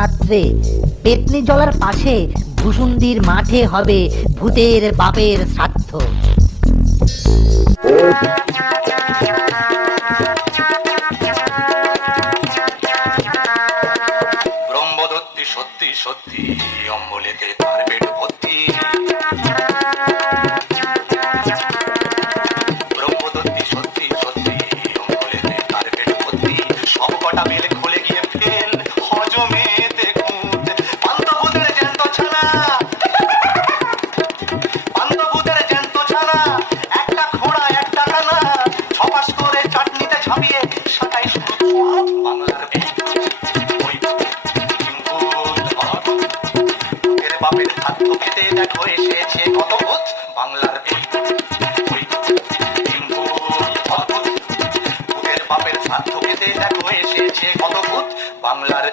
রাত্রে। পেতনি জলার পাশে ভুসুন্দির মাঠে হবে ভূতের বাপের শ্রাদ্ধ। সত্যি সত্যি অম্বলেতে তার ভর্তি হাতে দেখো এসেছে কত ভূত বাংলার এই ভূতের বাপের সাধ্য খেতে দেখো এসেছে কত ভূত বাংলার